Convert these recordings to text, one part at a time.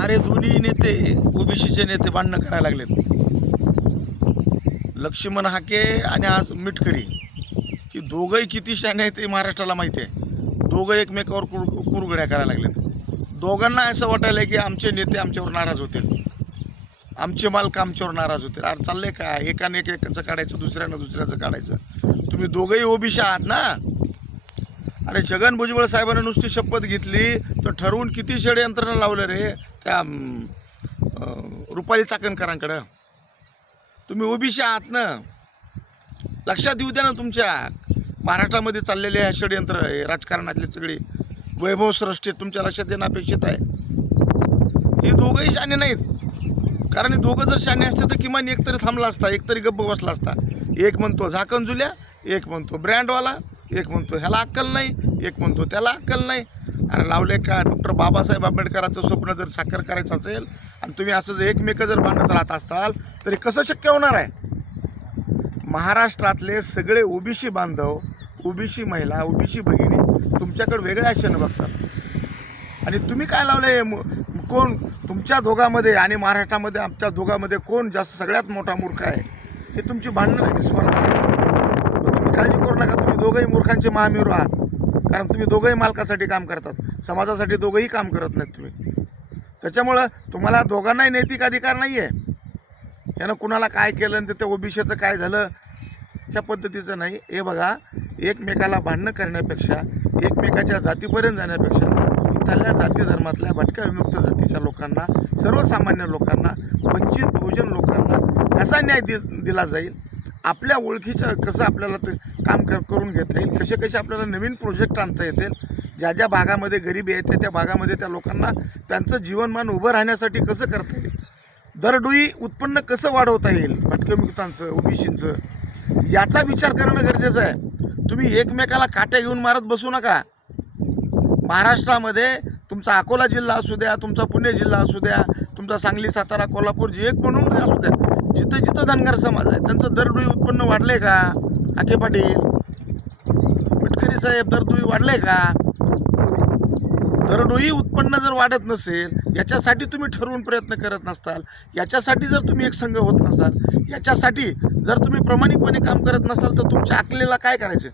अरे दोन्ही नेते ओबीसीचे नेते भांडणं करायला लागलेत. लक्ष्मण हाके आणि आज मिटकरी. की दोघंही किती शाने आहेत ते महाराष्ट्राला माहिती आहे. दोघं एकमेकावर कुर कुरगड्या करायला लागलेत. दोघांना असं वाटायलं की आमचे नेते आमच्यावर नाराज होतील. आमचे मालक आमच्यावर नाराज होतील. अरे चाललंय का? एकाने एक एकाचं काढायचं दुसऱ्यानं दुसऱ्याचं काढायचं. तुम्ही दोघंही ओबीसी आहात ना? अरे छगन भुजबळ साहेबांनी नुसती शपथ घेतली तर ठरवून किती षडयंत्रणा लावलं रे त्या रुपाली चाकणकरांकडं? तुम्ही ओबीसी आहात ना? लक्षात येऊ द्या ना तुमच्या. महाराष्ट्रामध्ये चाललेले ह्या षडयंत्र आहे राजकारणातले सगळे वैभव सृष्टी तुमच्या लक्षात येणं अपेक्षित आहे. हे दोघंही शाने नाहीत. कारण हे दोघं जर शाने असते तर किमान एक तरी थांबला असता एक तरी गप्प बसला असता. एक म्हणतो झाकण जुल्या एक म्हणतो ब्रँडवाला एक म्हणतो ह्याला अक्कल नाही एक म्हणतो त्याला अक्कल नाही. अरे लावले का? डॉक्टर बाबासाहेब आंबेडकरांचं स्वप्न जर साकार करायचं असेल आणि तुम्ही असं जर एकमेक जर मांडत राहत असताल तरी कसं शक्य होणार आहे? महाराष्ट्रातले सगळे ओबीसी बांधव ओबीसी महिला ओबीसी भगिनी तुमच्याकडे वेगळ्या आशेनं बघतात. आणि तुम्ही काय लावले कोण तुमच्या दोघांमध्ये आणि महाराष्ट्रामध्ये आमच्या दोघांमध्ये कोण जास्त सगळ्यात मोठा मूर्ख आहे? हे तुमची भांडणं आहे स्पर्धा आहे. तुम्ही काळजी करू नका. दोघंही मूर्खांचे महामेरू आहात. कारण तुम्ही दोघंही मालकासाठी काम करतात. समाजासाठी दोघंही काम करत नाहीत तुम्ही. त्याच्यामुळं तुम्हाला दोघांनाही नैतिक अधिकार नाही आहे यानं कुणाला काय केलं आणि ते ओबीसीचं काय झालं ह्या पद्धतीचं नाही. हे बघा एकमेकाला भांडणं करण्यापेक्षा एकमेकाच्या जातीपर्यंत जाण्यापेक्षा इथल्या जाती धर्मातल्या भटक्या विमुक्त जातीच्या लोकांना सर्वसामान्य लोकांना वंचित बहुजन लोकांना कसा न्याय दि दिला जाईल? आपल्या ओळखीचं कसं आपल्याला ते काम कर करून घेता येईल? कसे कसे आपल्याला नवीन प्रोजेक्ट आणता येतील? ज्या ज्या भागामध्ये गरिबी आहे त्या त्या भागामध्ये त्या लोकांना त्यांचं जीवनमान उभं राहण्यासाठी कसं करता येईल? दरडोई उत्पन्न कसं वाढवता येईल? भटकमुक्तांचं ओबीसींचं? याचा विचार करणं गरजेचं आहे. तुम्ही एकमेकाला काट्या घेऊन मारत बसू नका. महाराष्ट्रामध्ये तुमचा अकोला जिल्हा असू द्या तुमचा पुणे जिल्हा असू द्या तुमचा सांगली सातारा कोल्हापूर जे एक म्हणून असू द्या. जिथं जिथं धनगर समाज आहे त्यांचं दरडोई उत्पन्न वाढलंय का? आखे पाटील. पिटकरी साहेब दरडोई वाढलंय का? दरडोई उत्पन्न जर वाढत नसेल याच्यासाठी तुम्ही ठरवून प्रयत्न करत नसताल याच्यासाठी जर तुम्ही एक संघ होत नसाल याच्यासाठी जर तुम्ही प्रामाणिकपणे काम करत नसाल तर तुमच्या अकलेला काय करायचं?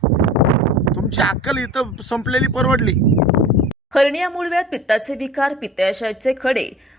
तुमची अक्कल इथं संपलेली परवडली. हर्निया मुळव्यात पित्ताचे विकार पित्ताशयाचे खडे.